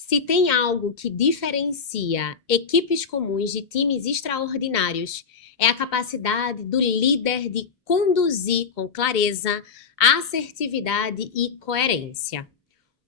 Se tem algo que diferencia equipes comuns de times extraordinários, é a capacidade do líder de conduzir com clareza, assertividade e coerência.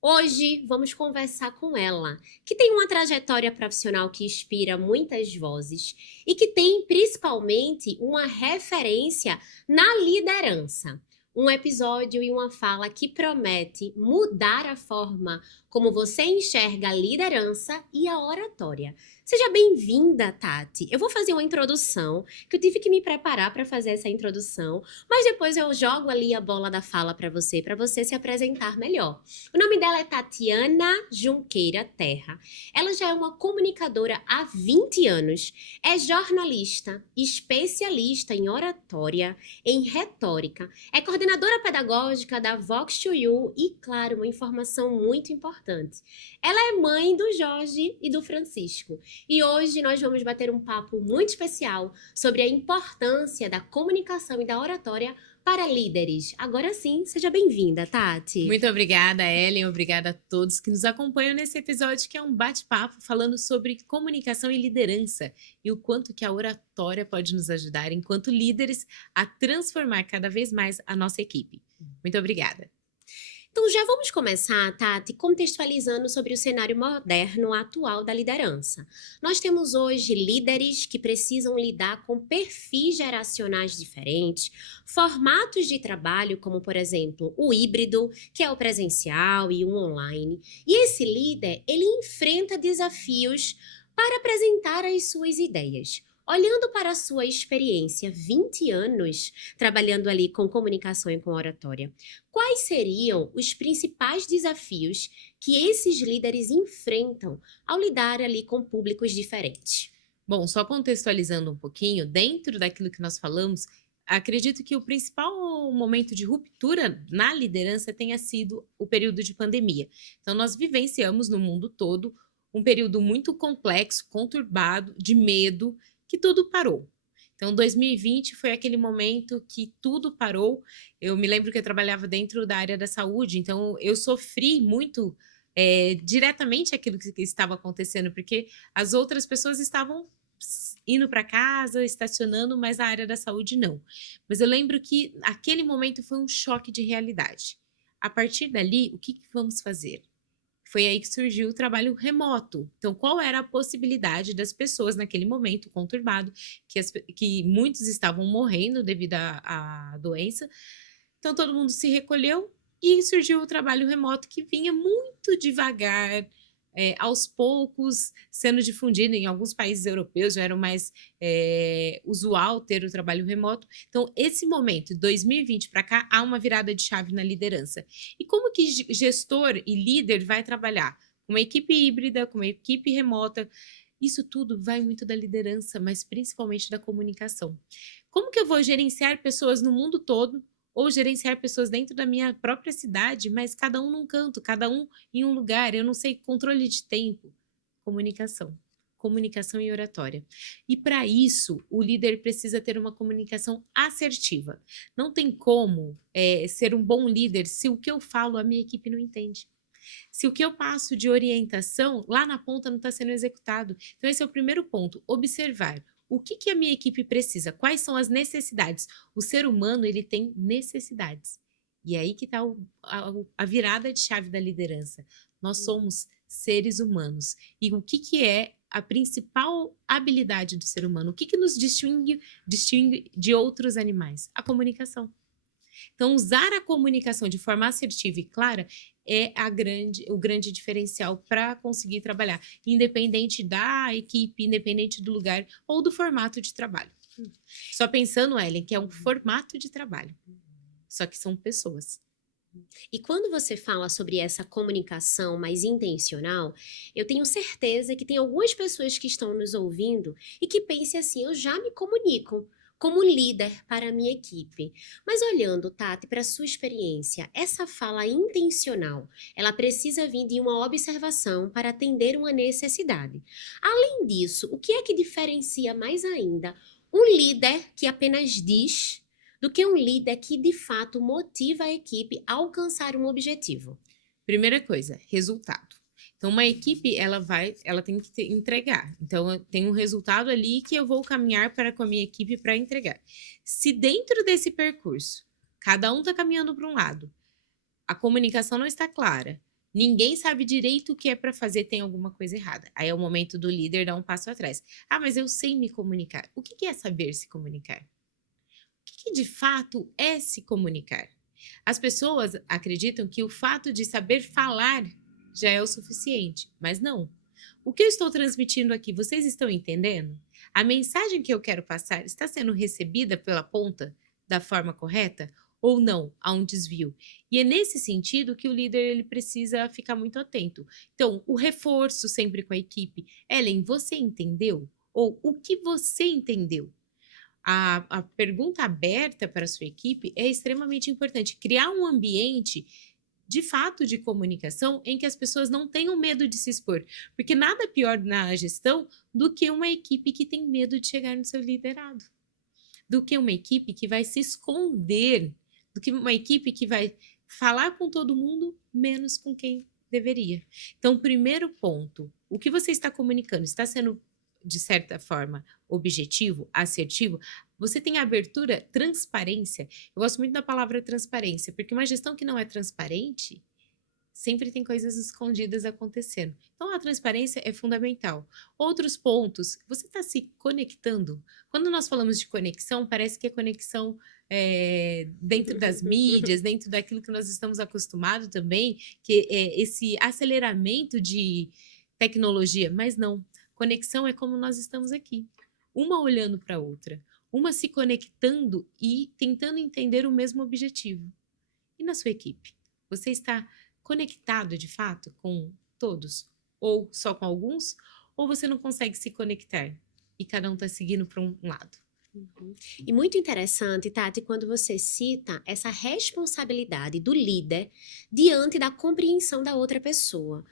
Hoje vamos conversar com ela, que tem uma trajetória profissional que inspira muitas vozes e que tem principalmente uma referência na liderança. Um episódio e uma fala que promete mudar a forma como você enxerga a liderança e a oratória. Seja bem-vinda, Tati. Eu vou fazer uma introdução, que eu tive que me preparar para fazer essa introdução, mas depois eu jogo ali a bola da fala para você se apresentar melhor. O nome dela é Tatiana Junqueira Terra. Ela já é uma comunicadora há 20 anos, é jornalista, especialista em oratória, em retórica, é coordenadora pedagógica da Vox2U e, claro, uma informação muito importante. Ela é mãe do Jorge e do Francisco. E hoje nós vamos bater um papo muito especial sobre a importância da comunicação e da oratória para líderes. Agora sim, seja bem-vinda, Tati. Muito obrigada, Ellen. Obrigada a todos que nos acompanham nesse episódio, que é um bate-papo falando sobre comunicação e liderança e o quanto que a oratória pode nos ajudar, enquanto líderes, a transformar cada vez mais a nossa equipe. Muito obrigada. Então já vamos começar, Tati, contextualizando sobre o cenário moderno atual da liderança. Nós temos hoje líderes que precisam lidar com perfis geracionais diferentes, formatos de trabalho, como por exemplo o híbrido, que é o presencial e o online. E esse líder, ele enfrenta desafios para apresentar as suas ideias. Olhando para a sua experiência, 20 anos trabalhando ali com comunicação e com oratória, quais seriam os principais desafios que esses líderes enfrentam ao lidar ali com públicos diferentes? Bom, só contextualizando um pouquinho, dentro daquilo que nós falamos, acredito que o principal momento de ruptura na liderança tenha sido o período de pandemia. Então, nós vivenciamos no mundo todo um período muito complexo, conturbado, de medo, que tudo parou. Então, 2020 foi aquele momento que tudo parou. Eu me lembro que eu trabalhava dentro da área da saúde, então eu sofri muito diretamente aquilo que estava acontecendo, porque as outras pessoas estavam indo para casa, estacionando, mas a área da saúde não. Mas eu lembro que aquele momento foi um choque de realidade. A partir dali, o que vamos fazer? Foi aí que surgiu o trabalho remoto. Então, qual era a possibilidade das pessoas naquele momento conturbado, que muitos estavam morrendo devido à doença. Então, todo mundo se recolheu e surgiu o trabalho remoto, que vinha muito devagar, aos poucos, sendo difundido em alguns países europeus, já era mais usual ter o trabalho remoto. Então, esse momento, 2020 para cá, há uma virada de chave na liderança. E como que gestor e líder vai trabalhar? Com uma equipe híbrida, com uma equipe remota, isso tudo vai muito da liderança, mas principalmente da comunicação. Como que eu vou gerenciar pessoas no mundo todo, ou gerenciar pessoas dentro da minha própria cidade, mas cada um num canto, cada um em um lugar? Eu não sei, controle de tempo. Comunicação. Comunicação e oratória. E para isso, o líder precisa ter uma comunicação assertiva. Não tem como ser um bom líder se o que eu falo a minha equipe não entende. Se o que eu passo de orientação lá na ponta não está sendo executado. Então, esse é o primeiro ponto: observar. O que a minha equipe precisa? Quais são as necessidades? O ser humano, ele tem necessidades. E é aí que está a virada de chave da liderança. Nós somos seres humanos. E o que é a principal habilidade do ser humano? O que nos distingue de outros animais? A comunicação. Então, usar a comunicação de forma assertiva e clara é o grande diferencial para conseguir trabalhar, independente da equipe, independente do lugar ou do formato de trabalho. Só pensando, Ellen, que é um formato de trabalho, só que são pessoas. E quando você fala sobre essa comunicação mais intencional, eu tenho certeza que tem algumas pessoas que estão nos ouvindo e que pensem assim: eu já me comunico como líder para a minha equipe. Mas olhando, Tati, para a sua experiência, essa fala intencional, ela precisa vir de uma observação para atender uma necessidade. Além disso, o que é que diferencia mais ainda um líder que apenas diz do que um líder que de fato motiva a equipe a alcançar um objetivo? Primeira coisa, resultado. Então, uma equipe, ela tem que entregar. Então, tem um resultado ali que eu vou caminhar para com a minha equipe para entregar. Se dentro desse percurso, cada um está caminhando para um lado, a comunicação não está clara, ninguém sabe direito o que é para fazer, tem alguma coisa errada. Aí é o momento do líder dar um passo atrás. Ah, mas eu sei me comunicar. O que é saber se comunicar? O que de fato é se comunicar? As pessoas acreditam que o fato de saber falar já é o suficiente, mas não. O que eu estou transmitindo aqui, vocês estão entendendo? A mensagem que eu quero passar está sendo recebida pela ponta da forma correta ou não? Há um desvio. E é nesse sentido que o líder ele precisa ficar muito atento. Então, o reforço sempre com a equipe. Ellen, você entendeu? Ou o que você entendeu? A pergunta aberta para a sua equipe é extremamente importante. Criar um ambiente de fato de comunicação em que as pessoas não tenham medo de se expor. Porque nada pior na gestão do que uma equipe que tem medo de chegar no seu liderado. Do que uma equipe que vai se esconder. Do que uma equipe que vai falar com todo mundo, menos com quem deveria. Então, primeiro ponto, o que você está comunicando está sendo, de certa forma, objetivo, assertivo? Você tem abertura, transparência? Eu gosto muito da palavra transparência, porque uma gestão que não é transparente sempre tem coisas escondidas acontecendo. Então, a transparência é fundamental. Outros pontos, você está se conectando? Quando nós falamos de conexão, parece que é conexão dentro das mídias, dentro daquilo que nós estamos acostumados também, que é esse aceleramento de tecnologia, mas não. Conexão é como nós estamos aqui, uma olhando para a outra, uma se conectando e tentando entender o mesmo objetivo. E na sua equipe? Você está conectado de fato com todos? Ou só com alguns? Ou você não consegue se conectar e cada um está seguindo para um lado? E muito interessante, Tati, quando você cita essa responsabilidade do líder diante da compreensão da outra pessoa.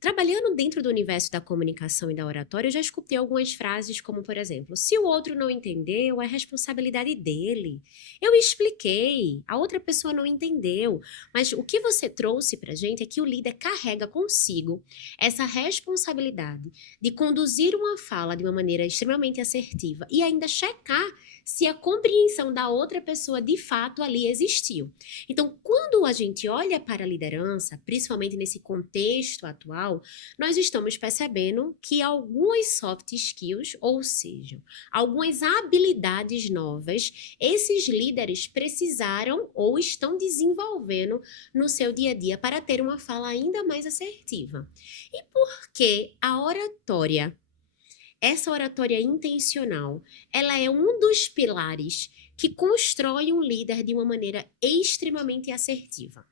Trabalhando dentro do universo da comunicação e da oratória, eu já escutei algumas frases como, por exemplo, se o outro não entendeu, é responsabilidade dele. Eu expliquei, a outra pessoa não entendeu. Mas o que você trouxe pra gente é que o líder carrega consigo essa responsabilidade de conduzir uma fala de uma maneira extremamente assertiva e ainda checar se a compreensão da outra pessoa de fato ali existiu. Então, quando a gente olha para a liderança, principalmente nesse contexto atual, nós estamos percebendo que algumas soft skills, ou seja, algumas habilidades novas, esses líderes precisaram ou estão desenvolvendo no seu dia a dia para ter uma fala ainda mais assertiva. E por que a oratória, essa oratória intencional, ela é um dos pilares que constrói um líder de uma maneira extremamente assertiva?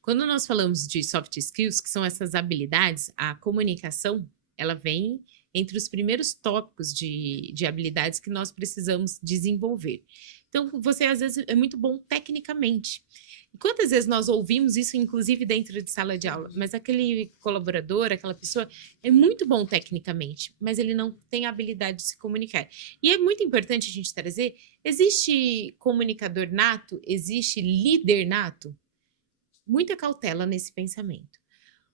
Quando nós falamos de soft skills, que são essas habilidades, a comunicação, ela vem entre os primeiros tópicos de habilidades que nós precisamos desenvolver. Então, você às vezes é muito bom tecnicamente. E quantas vezes nós ouvimos isso, inclusive dentro de sala de aula, mas aquele colaborador, aquela pessoa é muito bom tecnicamente, mas ele não tem a habilidade de se comunicar. E é muito importante a gente trazer, existe comunicador nato, existe líder nato? Muita cautela nesse pensamento.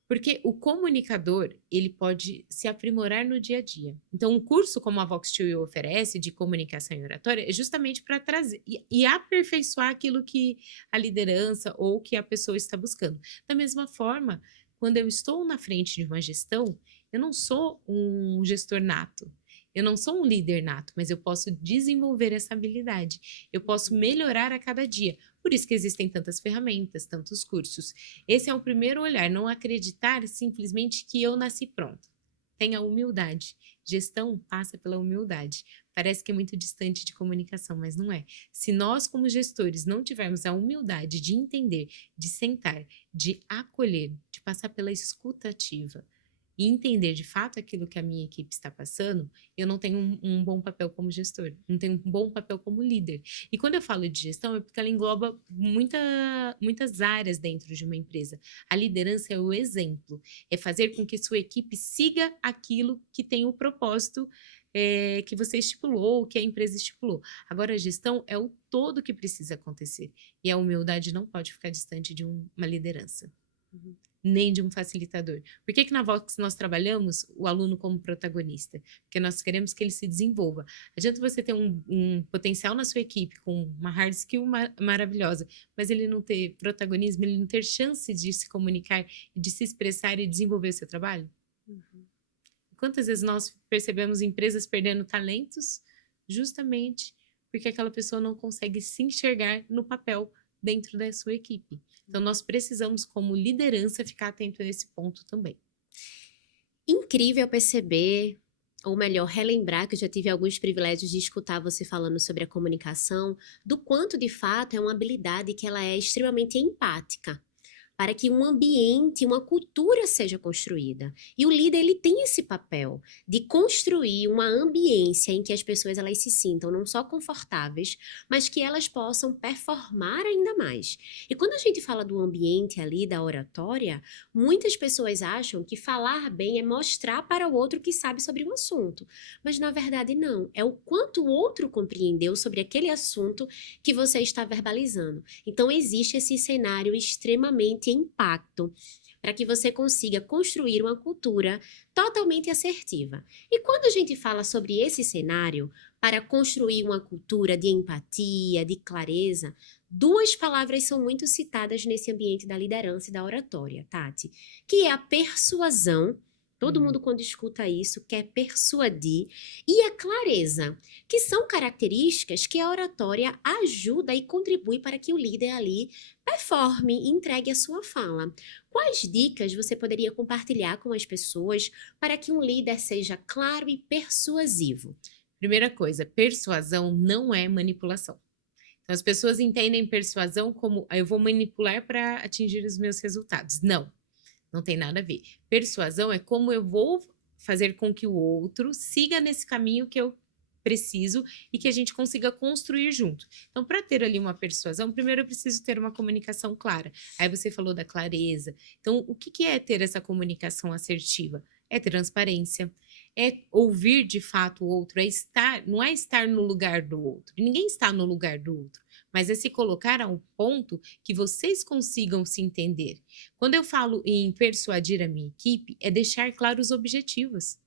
Porque o comunicador, ele pode se aprimorar no dia a dia. Então, um curso como a Vox2 oferece de comunicação e oratória é justamente para trazer e aperfeiçoar aquilo que a liderança ou que a pessoa está buscando. Da mesma forma, quando eu estou na frente de uma gestão, eu não sou um gestor nato. Eu não sou um líder nato, mas eu posso desenvolver essa habilidade. Eu posso melhorar a cada dia. Por isso que existem tantas ferramentas, tantos cursos. Esse é o primeiro olhar, não acreditar simplesmente que eu nasci pronto. Tenha humildade. Gestão passa pela humildade. Parece que é muito distante de comunicação, mas não é. Se nós, como gestores, não tivermos a humildade de entender, de sentar, de acolher, de passar pela escuta ativa, e entender de fato aquilo que a minha equipe está passando, eu não tenho um bom papel como gestor, não tenho um bom papel como líder. E quando eu falo de gestão, é porque ela engloba muitas áreas dentro de uma empresa. A liderança é o exemplo, é fazer com que sua equipe siga aquilo que tem o propósito que você estipulou, que a empresa estipulou. Agora, a gestão é o todo que precisa acontecer. E a humildade não pode ficar distante de uma liderança. nem de um facilitador. Por que que na Vox nós trabalhamos o aluno como protagonista? Porque nós queremos que ele se desenvolva. Adianta você ter um potencial na sua equipe com uma hard skill maravilhosa, mas ele não ter protagonismo, ele não ter chance de se comunicar, de se expressar e desenvolver o seu trabalho? Uhum. Quantas vezes nós percebemos empresas perdendo talentos justamente porque aquela pessoa não consegue se enxergar no papel dentro da sua equipe. Então, nós precisamos, como liderança, ficar atento a esse ponto também. Incrível perceber, ou melhor, relembrar que eu já tive alguns privilégios de escutar você falando sobre a comunicação, do quanto de fato é uma habilidade que ela é extremamente empática, para que um ambiente, uma cultura seja construída. E o líder, ele tem esse papel de construir uma ambiência em que as pessoas elas se sintam não só confortáveis, mas que elas possam performar ainda mais. E quando a gente fala do ambiente ali, da oratória, muitas pessoas acham que falar bem é mostrar para o outro que sabe sobre um assunto. Mas na verdade não, é o quanto o outro compreendeu sobre aquele assunto que você está verbalizando. Então existe esse cenário extremamente impacto para que você consiga construir uma cultura totalmente assertiva. E quando a gente fala sobre esse cenário, para construir uma cultura de empatia, de clareza, duas palavras são muito citadas nesse ambiente da liderança e da oratória, Tati, que é a persuasão. Todo mundo, quando escuta isso, quer persuadir. E a clareza, que são características que a oratória ajuda e contribui para que o líder ali performe e entregue a sua fala. Quais dicas você poderia compartilhar com as pessoas para que um líder seja claro e persuasivo? Primeira coisa, persuasão não é manipulação. Então, as pessoas entendem persuasão como eu vou manipular para atingir os meus resultados. Não. Não tem nada a ver. Persuasão é como eu vou fazer com que o outro siga nesse caminho que eu preciso e que a gente consiga construir junto. Então, para ter ali uma persuasão, primeiro eu preciso ter uma comunicação clara. Aí você falou da clareza. Então, o que é ter essa comunicação assertiva? É transparência, é ouvir de fato o outro, é estar, não é estar no lugar do outro. Ninguém está no lugar do outro, mas é se colocar a um ponto que vocês consigam se entender. Quando eu falo em persuadir a minha equipe, é deixar claros os objetivos.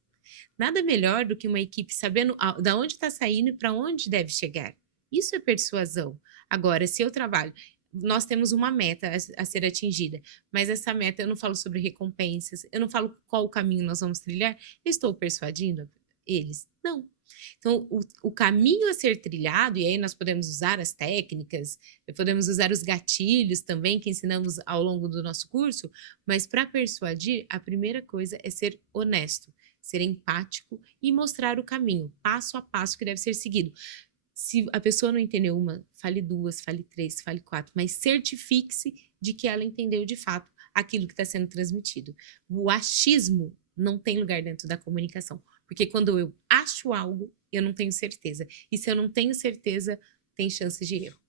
Nada melhor do que uma equipe sabendo da onde está saindo e para onde deve chegar. Isso é persuasão. Agora, se eu trabalho, nós temos uma meta a ser atingida, mas essa meta eu não falo sobre recompensas, eu não falo qual o caminho nós vamos trilhar, eu estou persuadindo eles? Não. Então, o caminho a ser trilhado, e aí nós podemos usar as técnicas, podemos usar os gatilhos também que ensinamos ao longo do nosso curso, mas para persuadir, a primeira coisa é ser honesto, ser empático e mostrar o caminho, passo a passo que deve ser seguido. Se a pessoa não entendeu uma, fale duas, fale três, fale quatro, mas certifique-se de que ela entendeu de fato aquilo que está sendo transmitido. O achismo não tem lugar dentro da comunicação, porque quando eu acho algo, eu não tenho certeza. E se eu não tenho certeza, tem chances de erro.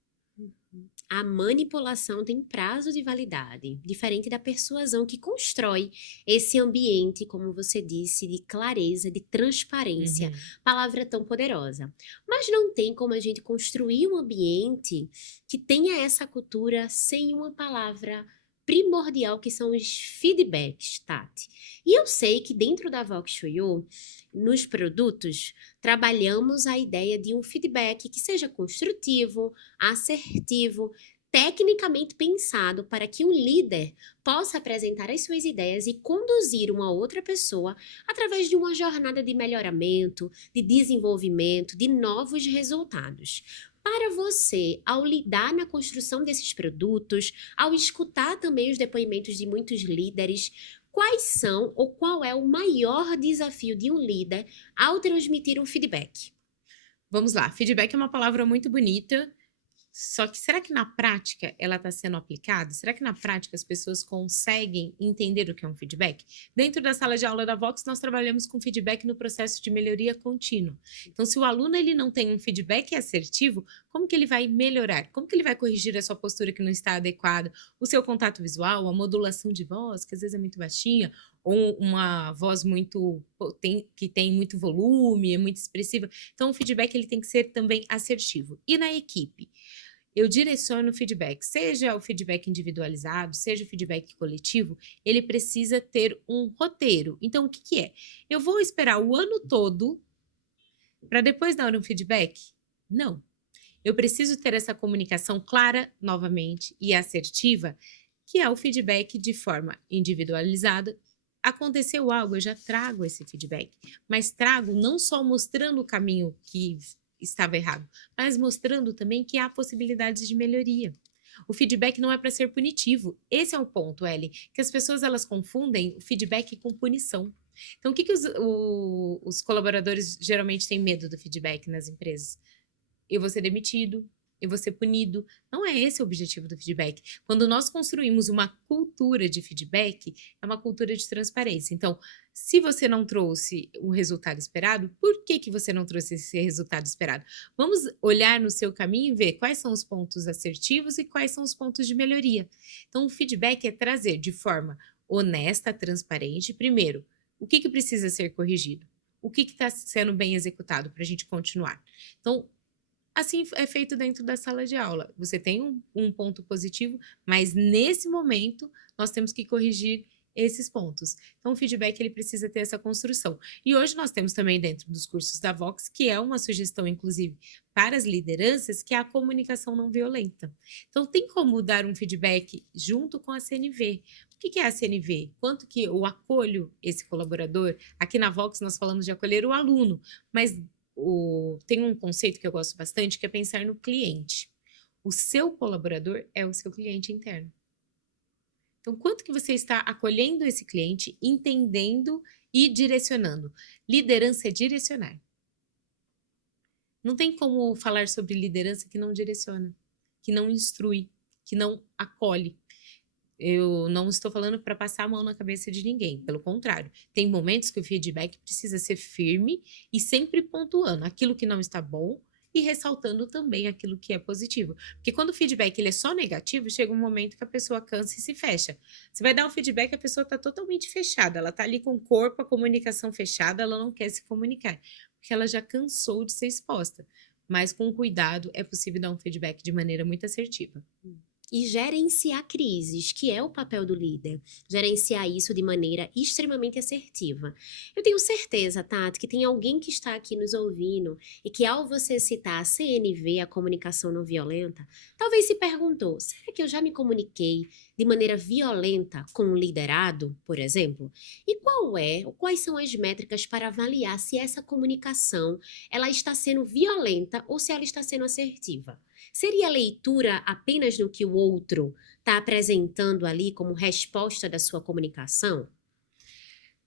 A manipulação tem prazo de validade, diferente da persuasão que constrói esse ambiente, como você disse, de clareza, de transparência, palavra tão poderosa. Mas não tem como a gente construir um ambiente que tenha essa cultura sem uma palavra primordial, que são os feedbacks, Tati. E eu sei que dentro da Vox to You, nos produtos, trabalhamos a ideia de um feedback que seja construtivo, assertivo, tecnicamente pensado para que o líder possa apresentar as suas ideias e conduzir uma outra pessoa através de uma jornada de melhoramento, de desenvolvimento, de novos resultados. Para você, ao lidar na construção desses produtos, ao escutar também os depoimentos de muitos líderes, quais são ou qual é o maior desafio de um líder ao transmitir um feedback? Vamos lá, feedback é uma palavra muito bonita, só que será que na prática ela está sendo aplicada? Será que na prática as pessoas conseguem entender o que é um feedback? Dentro da sala de aula da Vox, nós trabalhamos com feedback no processo de melhoria contínua. Então, se o aluno ele não tem um feedback assertivo, como que ele vai melhorar? Como que ele vai corrigir a sua postura que não está adequada? O seu contato visual, a modulação de voz, que às vezes é muito baixinha, ou uma voz muito que tem muito volume, é muito expressiva. Então, o feedback ele tem que ser também assertivo. E na equipe? eu direciono o feedback, seja o feedback individualizado, seja o feedback coletivo, ele precisa ter um roteiro. Então, o que que é? Eu vou esperar o ano todo para depois dar um feedback? Não. Eu preciso ter essa comunicação clara, novamente, e assertiva, que é o feedback de forma individualizada. Aconteceu algo, eu já trago esse feedback, mas trago não só mostrando o caminho que estava errado, mas mostrando também que há possibilidades de melhoria. O feedback não é para ser punitivo. Esse é o ponto, Ellie, que as pessoas elas confundem o feedback com punição. Então, o que, que os colaboradores geralmente têm medo do feedback nas empresas? Eu vou ser demitido, eu vou ser punido. Não é esse o objetivo do feedback. Quando nós construímos uma cultura de feedback, é uma cultura de transparência. Então, se você não trouxe o resultado esperado, por que, que você não trouxe esse resultado esperado? Vamos olhar no seu caminho e ver quais são os pontos assertivos e quais são os pontos de melhoria. Então, o feedback é trazer de forma honesta, transparente, primeiro, o que, que precisa ser corrigido? O que está sendo bem executado para a gente continuar? Então, assim é feito dentro da sala de aula. Você tem um ponto positivo, mas nesse momento nós temos que corrigir esses pontos. Então, o feedback ele precisa ter essa construção. E hoje nós temos também dentro dos cursos da Vox, que é uma sugestão, inclusive, para as lideranças, que é a comunicação não violenta. Então, tem como dar um feedback junto com a CNV. O que é a CNV? Quanto que eu acolho esse colaborador? Aqui na Vox nós falamos de acolher o aluno, mas tem um conceito que eu gosto bastante, que é pensar no cliente. O seu colaborador é o seu cliente interno. Então, quanto que você está acolhendo esse cliente, entendendo e direcionando? Liderança é direcionar. Não tem como falar sobre liderança que não direciona, que não instrui, que não acolhe. Eu não estou falando para passar a mão na cabeça de ninguém, pelo contrário. Tem momentos que o feedback precisa ser firme e sempre pontuando aquilo que não está bom e ressaltando também aquilo que é positivo. Porque quando o feedback ele é só negativo, chega um momento que a pessoa cansa e se fecha. Você vai dar um feedback, a pessoa está totalmente fechada, ela está ali com o corpo, a comunicação fechada, ela não quer se comunicar, porque ela já cansou de ser exposta. Mas com cuidado é possível dar um feedback de maneira muito assertiva. E gerenciar crises, que é o papel do líder. Gerenciar isso de maneira extremamente assertiva. Eu tenho certeza, Tati, que tem alguém que está aqui nos ouvindo e que ao você citar a CNV, a comunicação não violenta, talvez se perguntou, será que eu já me comuniquei de maneira violenta com o liderado, por exemplo? E quais são as métricas para avaliar se essa comunicação ela está sendo violenta ou se ela está sendo assertiva? Seria leitura apenas no que o outro está apresentando ali como resposta da sua comunicação?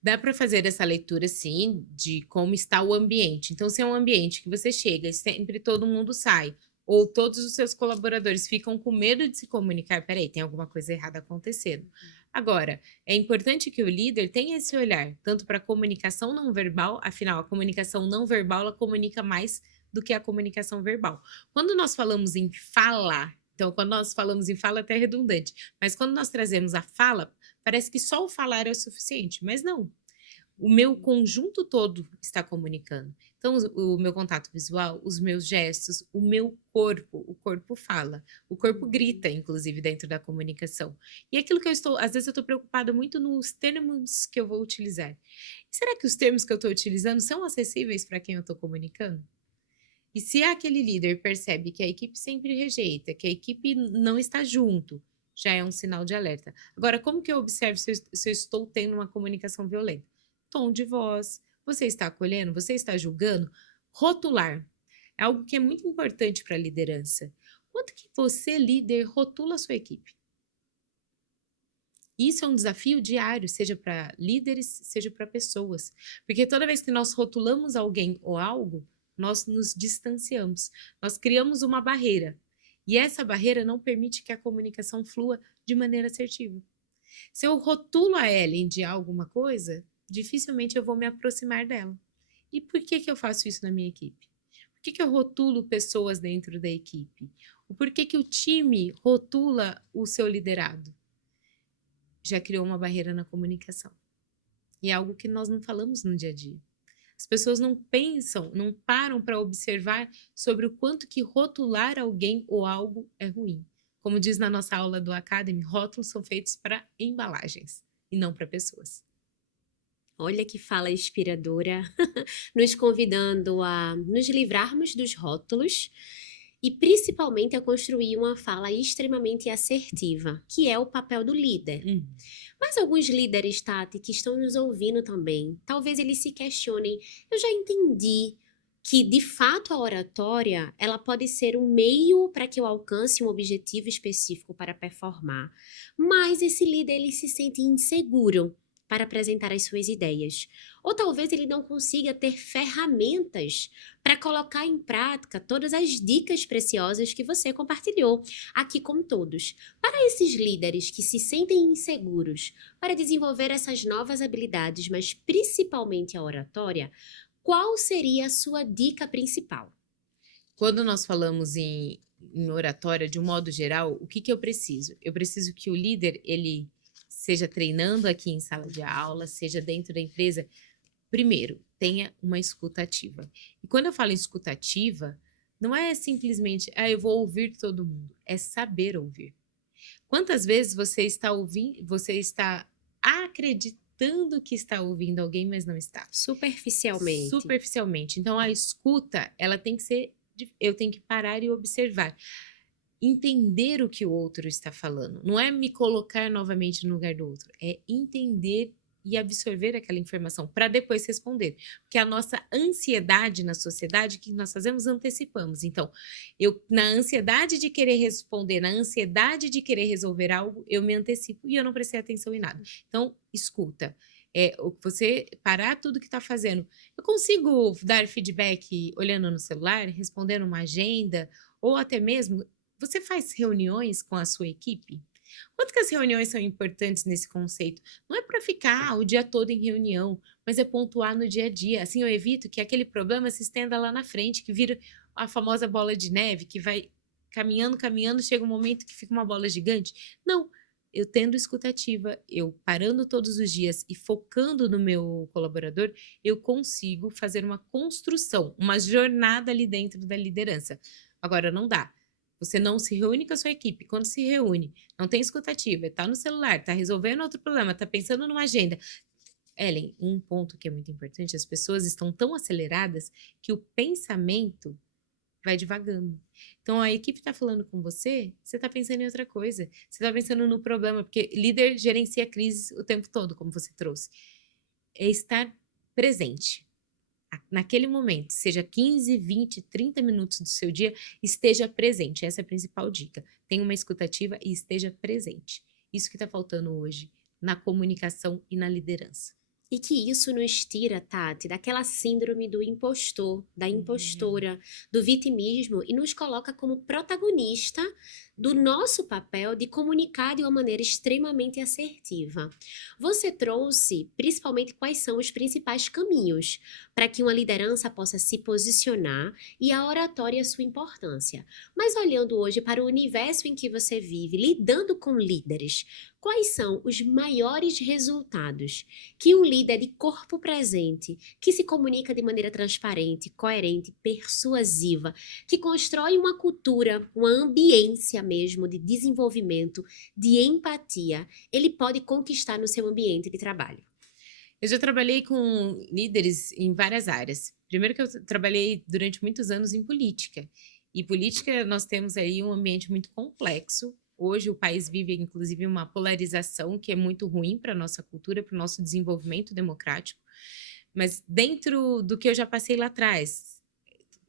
Dá para fazer essa leitura, sim, de como está o ambiente. Então, se é um ambiente que você chega e sempre todo mundo sai, ou todos os seus colaboradores ficam com medo de se comunicar, peraí, tem alguma coisa errada acontecendo. Agora, é importante que o líder tenha esse olhar, tanto para a comunicação não verbal, afinal, a comunicação não verbal, ela comunica mais do que a comunicação verbal. Quando nós falamos em fala, então, quando nós falamos em fala, até é redundante, mas quando nós trazemos a fala, parece que só o falar é o suficiente, mas não. O meu conjunto todo está comunicando. Então, o meu contato visual, os meus gestos, o corpo fala, o corpo grita, inclusive, dentro da comunicação. E aquilo que às vezes eu estou preocupada muito nos termos que eu vou utilizar. Será que os termos que eu estou utilizando são acessíveis para quem eu estou comunicando? E se aquele líder percebe que a equipe sempre rejeita, que a equipe não está junto, já é um sinal de alerta. Agora, como que eu observo se eu estou tendo uma comunicação violenta? Tom de voz, você está acolhendo, você está julgando? Rotular é algo que é muito importante para a liderança. Quanto que você, líder, rotula a sua equipe? Isso é um desafio diário, seja para líderes, seja para pessoas. Porque toda vez que nós rotulamos alguém ou algo, nós nos distanciamos, nós criamos uma barreira. E essa barreira não permite que a comunicação flua de maneira assertiva. Se eu rotulo a Ellen de alguma coisa, dificilmente eu vou me aproximar dela. E por que eu faço isso na minha equipe? Por que eu rotulo pessoas dentro da equipe? Por que o time rotula o seu liderado? Já criou uma barreira na comunicação. E é algo que nós não falamos no dia a dia. As pessoas não pensam, não param para observar sobre o quanto que rotular alguém ou algo é ruim. Como diz na nossa aula do Academy, rótulos são feitos para embalagens e não para pessoas. Olha que fala inspiradora, nos convidando a nos livrarmos dos rótulos e principalmente a construir uma fala extremamente assertiva, que é o papel do líder. Uhum. Mas alguns líderes, Tati, que estão nos ouvindo também, talvez eles se questionem, eu já entendi que de fato a oratória, ela pode ser um meio para que eu alcance um objetivo específico para performar, mas esse líder ele se sente inseguro para apresentar as suas ideias. Ou talvez ele não consiga ter ferramentas para colocar em prática todas as dicas preciosas que você compartilhou aqui com todos. Para esses líderes que se sentem inseguros para desenvolver essas novas habilidades, mas principalmente a oratória, qual seria a sua dica principal? Quando nós falamos em oratória, de um modo geral, o que que eu preciso? Eu preciso que o líder, ele seja treinando aqui em sala de aula, seja dentro da empresa, primeiro, tenha uma escuta ativa. E quando eu falo em escuta ativa, não é simplesmente, eu vou ouvir todo mundo, é saber ouvir. Quantas vezes você está ouvindo, você está acreditando que está ouvindo alguém, mas não está? Superficialmente. Superficialmente. Então a escuta, ela tem que ser, eu tenho que parar e observar. Entender o que o outro está falando. Não é me colocar novamente no lugar do outro, é entender e absorver aquela informação para depois responder. Porque a nossa ansiedade na sociedade, o que nós fazemos? Antecipamos. Então, eu, na ansiedade de querer responder, na ansiedade de querer resolver algo, eu me antecipo e eu não prestei atenção em nada. Então, escuta. Você parar tudo que está fazendo. Eu consigo dar feedback olhando no celular, respondendo uma agenda, ou até mesmo você faz reuniões com a sua equipe? Quanto que as reuniões são importantes nesse conceito? Não é para ficar o dia todo em reunião, mas é pontuar no dia a dia. Assim eu evito que aquele problema se estenda lá na frente, que vira a famosa bola de neve, que vai caminhando, caminhando, chega um momento que fica uma bola gigante. Não, eu tendo escutativa, eu parando todos os dias e focando no meu colaborador, eu consigo fazer uma construção, uma jornada ali dentro da liderança. Agora, não dá. Você não se reúne com a sua equipe. Quando se reúne, não tem escutativa, está no celular, está resolvendo outro problema, está pensando numa agenda. Ellen, um ponto que é muito importante, as pessoas estão tão aceleradas que o pensamento vai devagando. Então, a equipe está falando com você, você está pensando em outra coisa. Você está pensando no problema, porque líder gerencia crises o tempo todo, como você trouxe. É estar presente. Naquele momento, seja 15, 20, 30 minutos do seu dia, esteja presente. Essa é a principal dica. Tenha uma escutativa e esteja presente. Isso que está faltando hoje na comunicação e na liderança. E que isso nos tira, Tati, daquela síndrome do impostor, da impostora, do vitimismo e nos coloca como protagonista do nosso papel de comunicar de uma maneira extremamente assertiva. Você trouxe, principalmente, quais são os principais caminhos para que uma liderança possa se posicionar e a oratória e a sua importância. Mas olhando hoje para o universo em que você vive, lidando com líderes, quais são os maiores resultados que um líder de corpo presente, que se comunica de maneira transparente, coerente, persuasiva, que constrói uma cultura, uma ambiência mesmo de desenvolvimento, de empatia, ele pode conquistar no seu ambiente de trabalho? Eu já trabalhei com líderes em várias áreas. Primeiro que eu trabalhei durante muitos anos em política. E política, nós temos aí um ambiente muito complexo. Hoje o país vive, inclusive, uma polarização que é muito ruim para a nossa cultura, para o nosso desenvolvimento democrático. Mas dentro do que eu já passei lá atrás,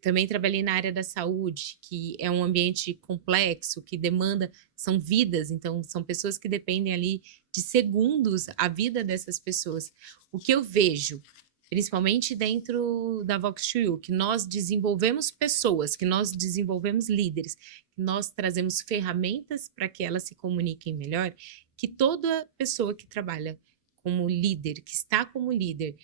também trabalhei na área da saúde, que é um ambiente complexo, que demanda, são vidas, então são pessoas que dependem ali de segundos a vida dessas pessoas. O que eu vejo, principalmente dentro da Vox2U, que nós desenvolvemos pessoas, que nós desenvolvemos líderes, que nós trazemos ferramentas para que elas se comuniquem melhor, que toda pessoa que trabalha como líder, que está como líder,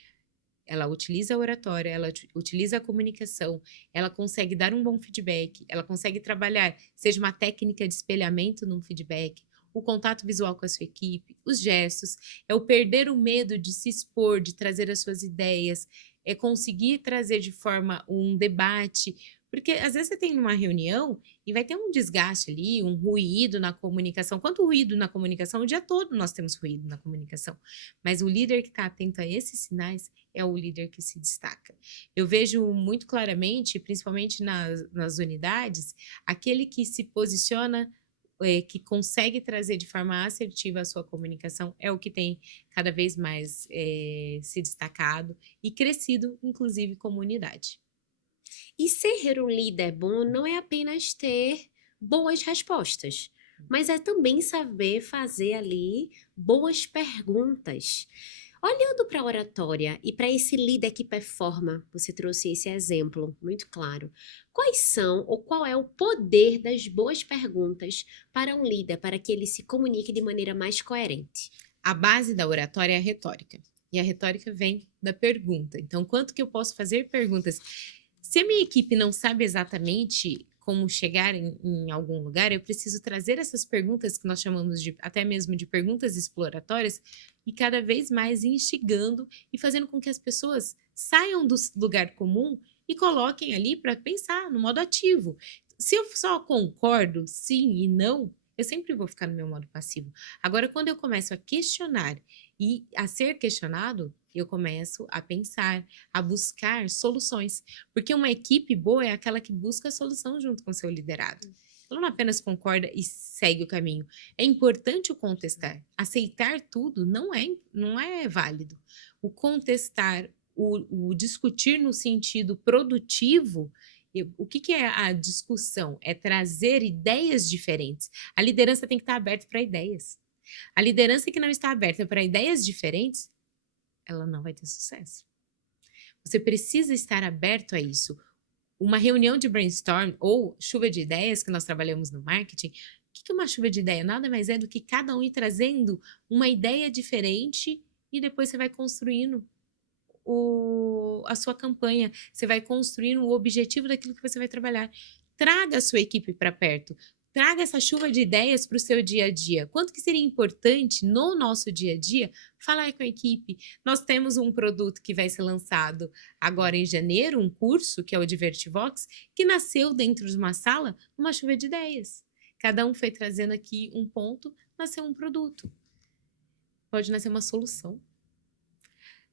ela utiliza a oratória, ela utiliza a comunicação, ela consegue dar um bom feedback, ela consegue trabalhar, seja uma técnica de espelhamento num feedback, o contato visual com a sua equipe, os gestos, é o perder o medo de se expor, de trazer as suas ideias, é conseguir trazer de forma um debate, porque às vezes você tem uma reunião e vai ter um desgaste ali, um ruído na comunicação. Quanto ruído na comunicação? O dia todo nós temos ruído na comunicação. Mas o líder que está atento a esses sinais é o líder que se destaca. Eu vejo muito claramente, principalmente nas unidades, aquele que se posiciona, que consegue trazer de forma assertiva a sua comunicação, é o que tem cada vez mais se destacado e crescido, inclusive, como unidade. E ser um líder bom não é apenas ter boas respostas, mas é também saber fazer ali boas perguntas. Olhando para a oratória e para esse líder que performa, você trouxe esse exemplo muito claro. Quais são ou qual é o poder das boas perguntas para um líder, para que ele se comunique de maneira mais coerente? A base da oratória é a retórica. E a retórica vem da pergunta. Então, quanto que eu posso fazer perguntas? Se a minha equipe não sabe exatamente como chegar em algum lugar, eu preciso trazer essas perguntas que nós chamamos de até mesmo de perguntas exploratórias e cada vez mais instigando e fazendo com que as pessoas saiam do lugar comum e coloquem ali para pensar no modo ativo. Se eu só concordo sim e não, eu sempre vou ficar no meu modo passivo. Agora, quando eu começo a questionar e a ser questionado, eu começo a pensar, a buscar soluções. Porque uma equipe boa é aquela que busca a solução junto com o seu liderado. Ela não apenas concorda e segue o caminho. É importante o contestar. Aceitar tudo não é válido. O contestar, o discutir no sentido produtivo. O que é a discussão? É trazer ideias diferentes. A liderança tem que estar aberta para ideias. A liderança que não está aberta para ideias diferentes, ela não vai ter sucesso. Você precisa estar aberto a isso. Uma reunião de brainstorm ou chuva de ideias que nós trabalhamos no marketing, o que é uma chuva de ideia? Nada mais é do que cada um ir trazendo uma ideia diferente e depois você vai construindo a sua campanha, você vai construindo o objetivo daquilo que você vai trabalhar. Traga a sua equipe para perto. Traga essa chuva de ideias para o seu dia a dia. Quanto que seria importante no nosso dia a dia falar com a equipe? Nós temos um produto que vai ser lançado agora em janeiro, um curso que é o Divertivox, que nasceu dentro de uma sala, uma chuva de ideias. Cada um foi trazendo aqui um ponto, nasceu um produto. Pode nascer uma solução.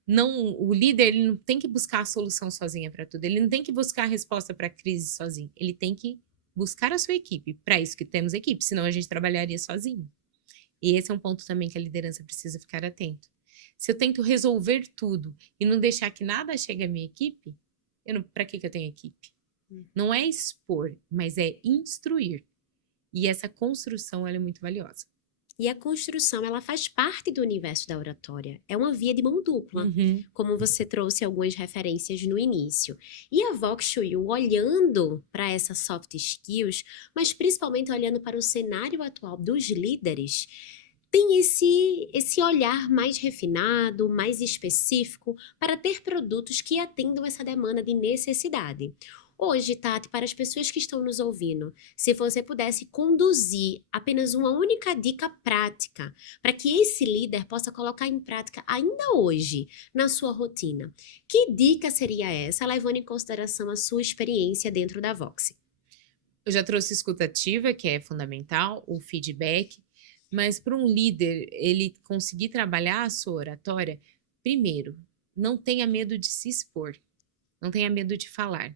Não, o líder ele não tem que buscar a solução sozinha para tudo. Ele não tem que buscar a resposta para a crise sozinho. Ele tem que buscar a sua equipe. Para isso que temos equipe, senão a gente trabalharia sozinho. E esse é um ponto também que a liderança precisa ficar atento. Se eu tento resolver tudo e não deixar que nada chegue à minha equipe, para que eu tenho equipe? Não é expor, mas é instruir. E essa construção ela é muito valiosa. E a construção, ela faz parte do universo da oratória. É uma via de mão dupla, como você trouxe algumas referências no início. E a Vox Chuyu, olhando para essas soft skills, mas principalmente olhando para o cenário atual dos líderes, tem esse olhar mais refinado, mais específico, para ter produtos que atendam essa demanda de necessidade. Hoje, Tati, para as pessoas que estão nos ouvindo, se você pudesse conduzir apenas uma única dica prática para que esse líder possa colocar em prática ainda hoje na sua rotina, que dica seria essa, levando em consideração a sua experiência dentro da Vox? Eu já trouxe escutativa, que é fundamental, o feedback, mas para um líder, ele conseguir trabalhar a sua oratória, primeiro, não tenha medo de se expor, não tenha medo de falar.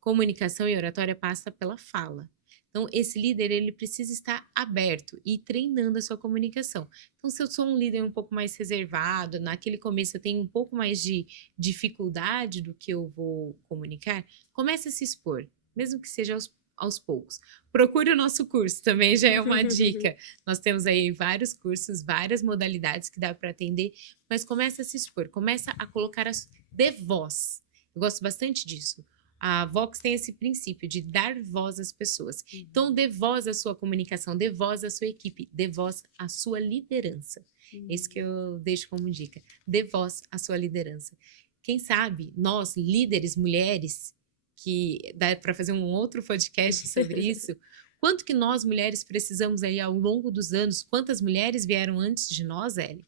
Comunicação e oratória passa pela fala. Então, esse líder, ele precisa estar aberto e treinando a sua comunicação. Então, se eu sou um líder um pouco mais reservado, naquele começo eu tenho um pouco mais de dificuldade do que eu vou comunicar, comece a se expor, mesmo que seja aos poucos. Procure o nosso curso, também já é uma dica. Nós temos aí vários cursos, várias modalidades que dá para atender, mas comece a se expor, começa a colocar de voz. Eu gosto bastante disso. A Vox tem esse princípio de dar voz às pessoas. Então, dê voz à sua comunicação, dê voz à sua equipe, dê voz à sua liderança. É isso que eu deixo como dica. Dê voz à sua liderança. Quem sabe, nós, líderes, mulheres, que dá para fazer um outro podcast sobre isso, quanto que nós, mulheres, precisamos aí ao longo dos anos, quantas mulheres vieram antes de nós, Ellie,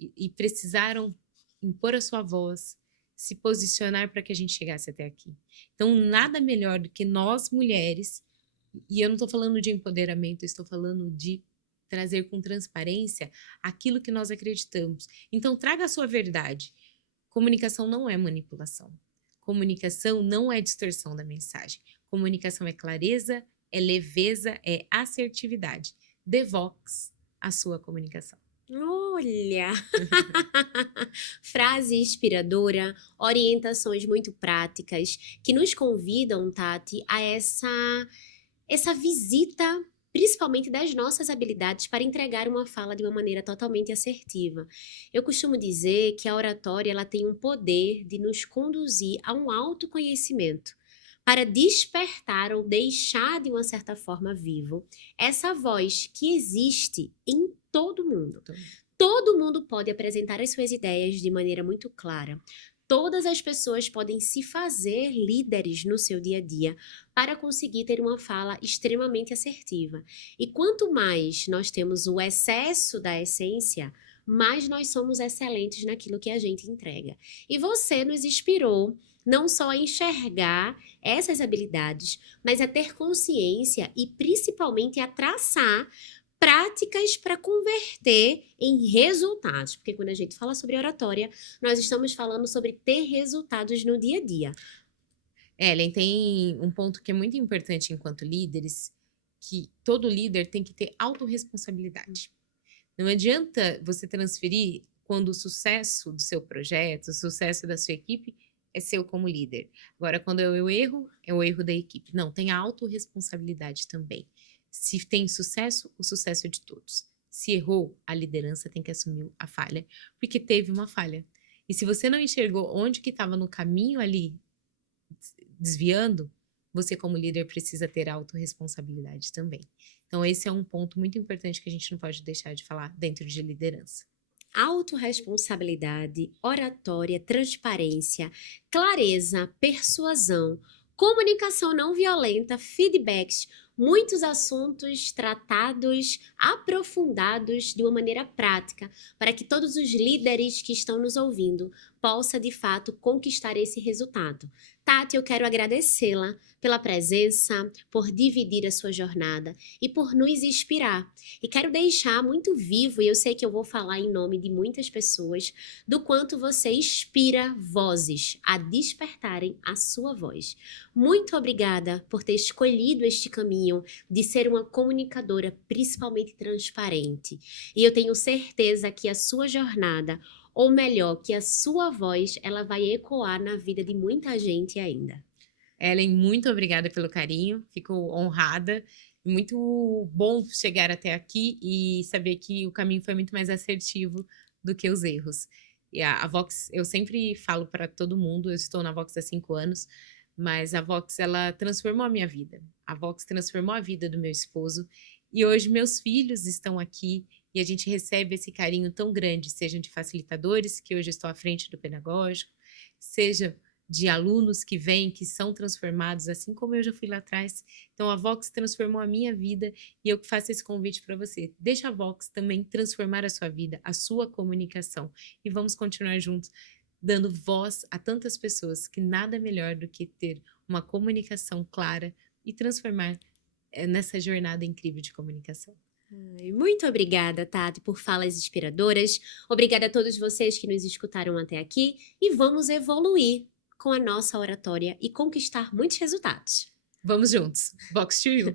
e precisaram impor a sua voz, se posicionar para que a gente chegasse até aqui. Então, nada melhor do que nós mulheres, e eu não estou falando de empoderamento, eu estou falando de trazer com transparência aquilo que nós acreditamos. Então, traga a sua verdade. Comunicação não é manipulação. Comunicação não é distorção da mensagem. Comunicação é clareza, é leveza, é assertividade. Dê voz à sua comunicação. Olha! Frase inspiradora, orientações muito práticas que nos convidam, Tati, a essa visita, principalmente das nossas habilidades para entregar uma fala de uma maneira totalmente assertiva. Eu costumo dizer que a oratória ela tem um poder de nos conduzir a um autoconhecimento, para despertar ou deixar de uma certa forma vivo essa voz que existe em todo mundo. Todo mundo pode apresentar as suas ideias de maneira muito clara. Todas as pessoas podem se fazer líderes no seu dia a dia para conseguir ter uma fala extremamente assertiva. E quanto mais nós temos o excesso da essência, mais nós somos excelentes naquilo que a gente entrega. E você nos inspirou não só a enxergar essas habilidades, mas a ter consciência e principalmente a traçar práticas para converter em resultados, porque quando a gente fala sobre oratória, nós estamos falando sobre ter resultados no dia a dia. Ellen, tem um ponto que é muito importante enquanto líderes, que todo líder tem que ter autorresponsabilidade. Não adianta você transferir quando o sucesso do seu projeto, o sucesso da sua equipe é seu como líder. Agora, quando eu erro, é o erro da equipe. Não, tem a autorresponsabilidade também. Se tem sucesso, o sucesso é de todos. Se errou, a liderança tem que assumir a falha, porque teve uma falha. E se você não enxergou onde que estava no caminho ali, desviando, você como líder precisa ter autorresponsabilidade também. Então esse é um ponto muito importante que a gente não pode deixar de falar dentro de liderança. Autorresponsabilidade, oratória, transparência, clareza, persuasão, comunicação não violenta, feedbacks, muitos assuntos tratados, aprofundados de uma maneira prática, para que todos os líderes que estão nos ouvindo possam, de fato, conquistar esse resultado. Tati, eu quero agradecê-la pela presença, por dividir a sua jornada e por nos inspirar. E quero deixar muito vivo, e eu sei que eu vou falar em nome de muitas pessoas, do quanto você inspira vozes a despertarem a sua voz. Muito obrigada por ter escolhido este caminho de ser uma comunicadora principalmente transparente. E eu tenho certeza que a sua jornada, ou melhor, que a sua voz, ela vai ecoar na vida de muita gente ainda. Ellen, muito obrigada pelo carinho, fico honrada. Muito bom chegar até aqui e saber que o caminho foi muito mais assertivo do que os erros. E a Vox, eu sempre falo para todo mundo, eu estou na Vox há 5 anos, mas a Vox, ela transformou a minha vida. A Vox transformou a vida do meu esposo e hoje meus filhos estão aqui e a gente recebe esse carinho tão grande, sejam de facilitadores, que hoje estou à frente do pedagógico, seja de alunos que vêm, que são transformados, assim como eu já fui lá atrás. Então a Vox transformou a minha vida e eu faço esse convite para você. Deixa a Vox também transformar a sua vida, a sua comunicação e vamos continuar juntos, dando voz a tantas pessoas que nada melhor do que ter uma comunicação clara e transformar nessa jornada incrível de comunicação. Muito obrigada, Tati, por falas inspiradoras. Obrigada a todos vocês que nos escutaram até aqui e vamos evoluir com a nossa oratória e conquistar muitos resultados. Vamos juntos. Vox to you.